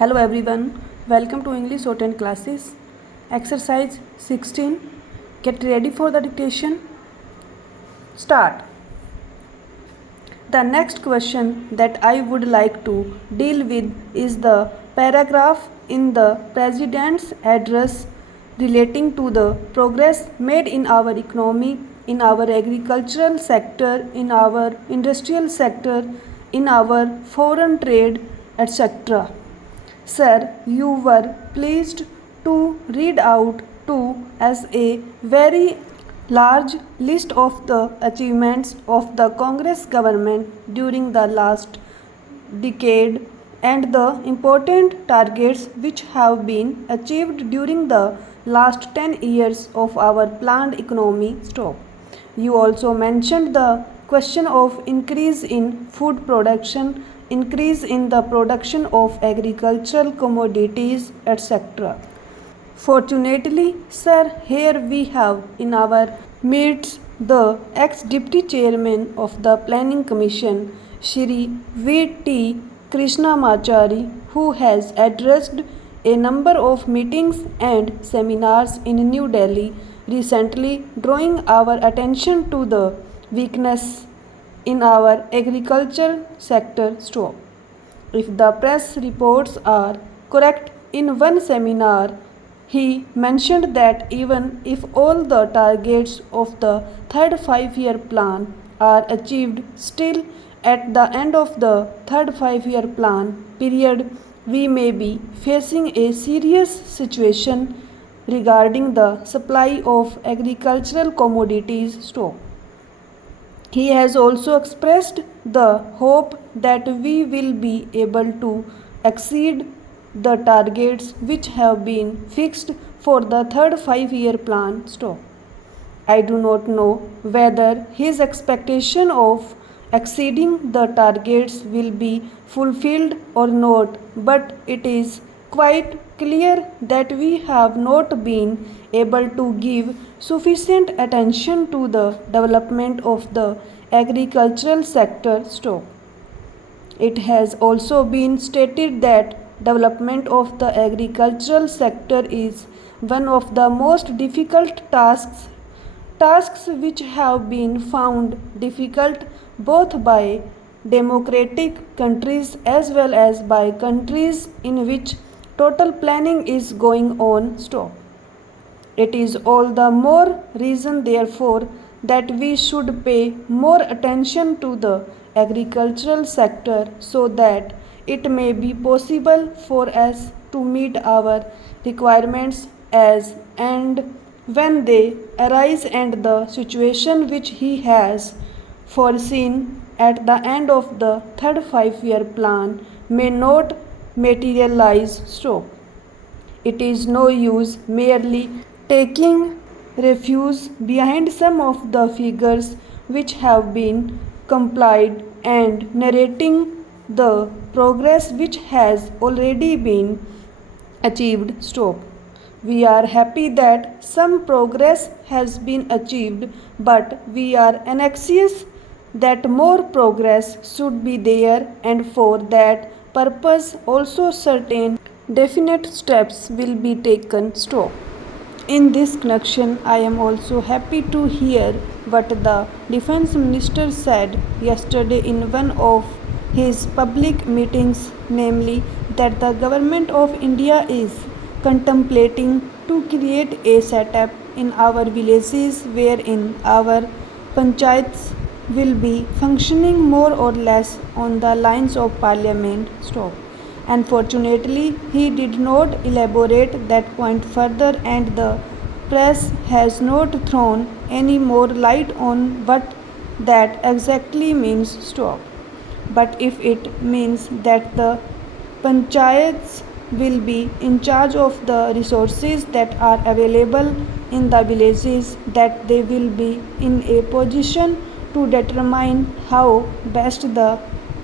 Hello everyone, welcome to English Shorthand classes. Exercise 16. Get ready for the dictation. Start. The next question that I would like to deal with is the paragraph in the President's address relating to the progress made in our economy, in our agricultural sector, in our industrial sector, in our foreign trade, etc. Sir, you were pleased to read out to us a very large list of the achievements of the Congress government during the last decade and the important targets which have been achieved during the last 10 years of our planned economy stop. You also mentioned the question of increase in food production, increase in the production of agricultural commodities, etc. Fortunately, sir, here we have in our midst the ex-deputy chairman of the Planning Commission, Shri V.T. Krishnamachari, who has addressed a number of meetings and seminars in New Delhi recently, drawing our attention to the weakness in our agriculture sector stop. If the press reports are correct, in one seminar, he mentioned that even if all the targets of the third five-year plan are achieved, still at the end of the third five-year plan period, we may be facing a serious situation regarding the supply of agricultural commodities stock. He has also expressed the hope that we will be able to exceed the targets which have been fixed for the third five-year plan stop. I do not know whether his expectation of exceeding the targets will be fulfilled or not, but it is quite clear that we have not been able to give sufficient attention to the development of the agricultural sector stop. It has also been stated that development of the agricultural sector is one of the most difficult tasks which have been found difficult both by democratic countries as well as by countries in which total planning is going on stop. It is all the more reason therefore that we should pay more attention to the agricultural sector so that it may be possible for us to meet our requirements as and when they arise, and the situation which he has foreseen at the end of the third five-year plan may not materialize so. It is no use merely taking refuge behind some of the figures which have been complied and narrating the progress which has already been achieved stop. We are happy that some progress has been achieved, but we are anxious that more progress should be there, and for that purpose also certain definite steps will be taken stop. In this connection, I am also happy to hear what the Defence Minister said yesterday in one of his public meetings, namely that the Government of India is contemplating to create a setup in our villages wherein our panchayats will be functioning more or less on the lines of parliament stop. Unfortunately, he did not elaborate that point further, and the press has not thrown any more light on what that exactly means stop. But if it means that the panchayats will be in charge of the resources that are available in the villages, that they will be in a position to determine how best the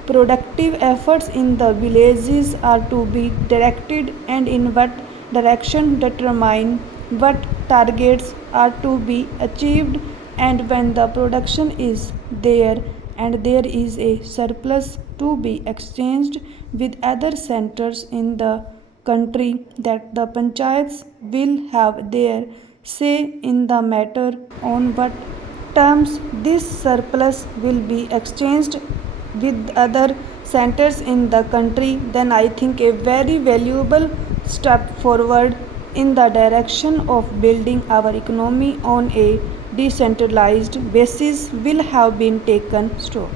productive efforts in the villages are to be directed, and in what direction determine what targets are to be achieved, and when the production is there, and there is a surplus to be exchanged with other centers in the country, that the panchayats will have their say in the matter on what terms this surplus will be exchanged with other centers in the country, then I think a very valuable step forward in the direction of building our economy on a decentralized basis will have been taken. So,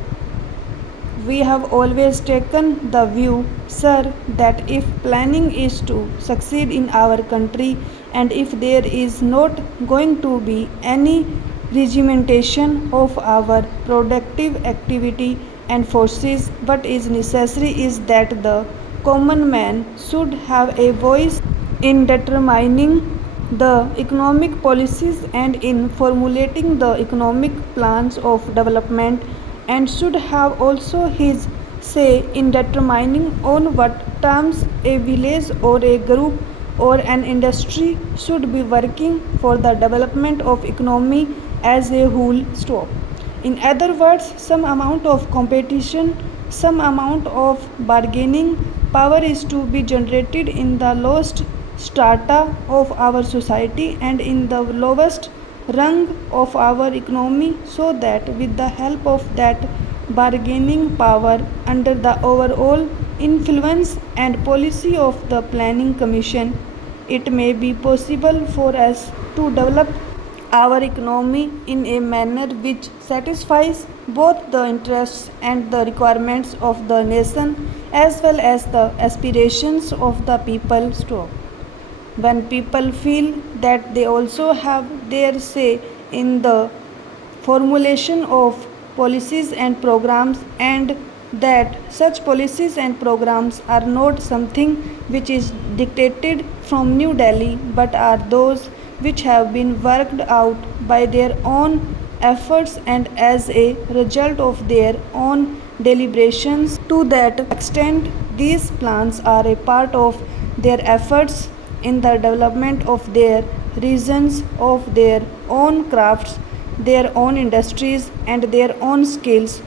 we have always taken the view, sir, that if planning is to succeed in our country and if there is not going to be any regimentation of our productive activity and forces, what is necessary is that the common man should have a voice in determining the economic policies and in formulating the economic plans of development, and should have also his say in determining on what terms a village or a group or an industry should be working for the development of economy as a whole. Stop. In other words, some amount of competition, some amount of bargaining power is to be generated in the lowest strata of our society and in the lowest rung of our economy, so that with the help of that bargaining power, under the overall influence and policy of the planning commission, it may be possible for us to develop our economy in a manner which satisfies both the interests and the requirements of the nation as well as the aspirations of the people. When people feel that they also have their say in the formulation of policies and programs, and that such policies and programs are not something which is dictated from New Delhi but are those which have been worked out by their own efforts and as a result of their own deliberations. To that extent, these plans are a part of their efforts in the development of their regions, of their own crafts, their own industries, and their own skills.